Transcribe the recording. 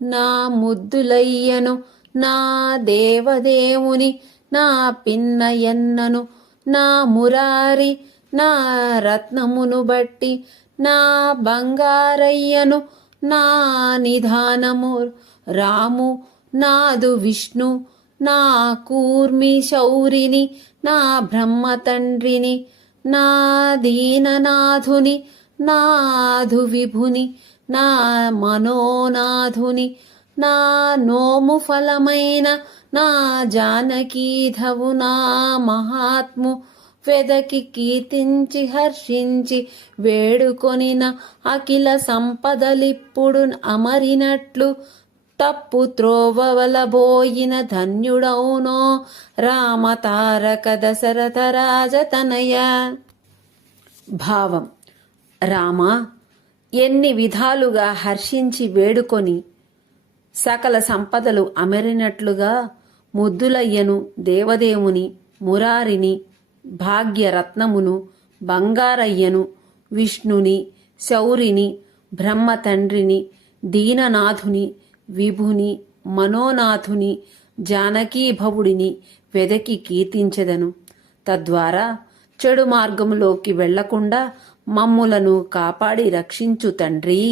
నా ముద్దులయ్యను నా దేవదేవుని నా పిన్నయన్నను నా మురారి నా రత్నమును బట్టి నా బంగారయ్యను నా నిధానము రాము నాదు విష్ణు నా కూర్మి శౌరిని నా బ్రహ్మ తండ్రిని నా దీననాథుని నాధు విభుని నా మనోనాథుని నా నోము ఫలమైన నా జానకీధవు నా మహాత్ము వెదకి కీర్తించి హర్షించి వేడుకొనిన అఖిల సంపదలిప్పుడు అమరినట్లు తప్పు త్రోవవలబోయిన ధన్యుడౌనో రామ తారక దశరథ రాజతనయ. భావం: రామా, ఎన్ని విధాలుగా హర్షించి వేడుకొని సకల సంపదలు అమరినట్లుగా ముద్దులయ్యను దేవదేవుని మురారిని భాగ్యరత్నమును బంగారయ్యను విష్ణుని శౌరిని బ్రహ్మ తండ్రిని దీననాథుని విభుని మనోనాథుని జానకీభవుడిని వెదకి కీర్తించెదను. తద్వారా చెడు మార్గములోకి వెళ్లకుండా మమ్ములను కాపాడి రక్షించు తండ్రి.